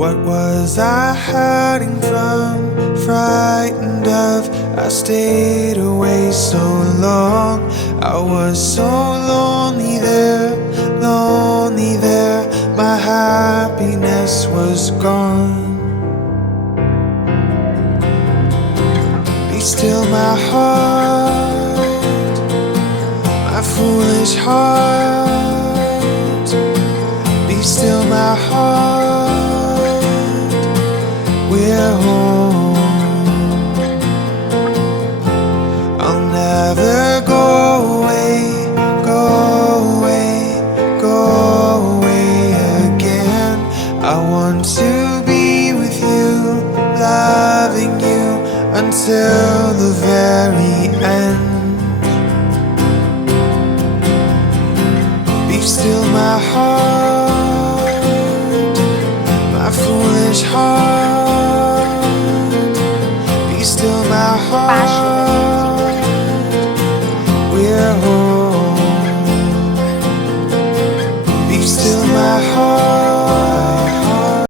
What was I hiding from, frightened of? I stayed away so long. I was so lonely there, lonely there. My happiness was gone. Be still my heart, my foolish heart. Be still my heart, we're home. I'll never go away, go away, go away again. I want to be with you, loving you until the very end. Be still my heart, my foolish heart. Be still my heart.